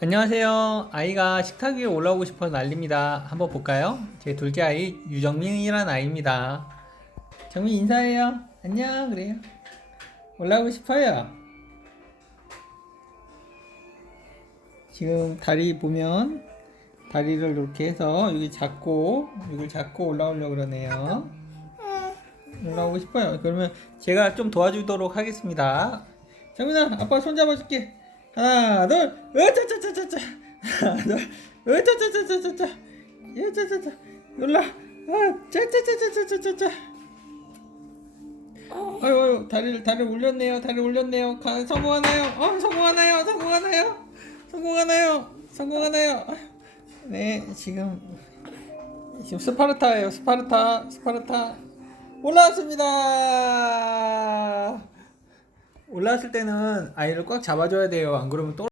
안녕하세요. 아이가 식탁 위에 올라오고 싶어 난립니다. 한번 볼까요? 제 둘째 아이 유정민이란 아이입니다. 정민 인사해요. 안녕 그래요. 올라오고 싶어요. 지금 다리 보면 다리를 이렇게 해서 여기 잡고 이걸 잡고 올라오려고 그러네요. 올라오고 싶어요. 그러면 제가 좀 도와주도록 하겠습니다. 정민아, 아빠 손 잡아줄게. 하나, 둘, 으짜짜짜짜짜. 하나, 둘, 으짜짜짜짜짜. 으짜짜짜. 올라. 아, 짜짜짜짜짜짜짜. 아유, 아유, 다리를 다리를 올렸네요. 다리 올렸네요. 가, 성공하나요? 어, 성공하나요? 성공하나요? 성공하나요? 성공하나요? 네, 지금 지금 스파르타예요. 스파르타, 스파르타. 올라왔습니다. 올라왔을 때는 아이를 꽉 잡아줘야 돼요. 안 그러면 또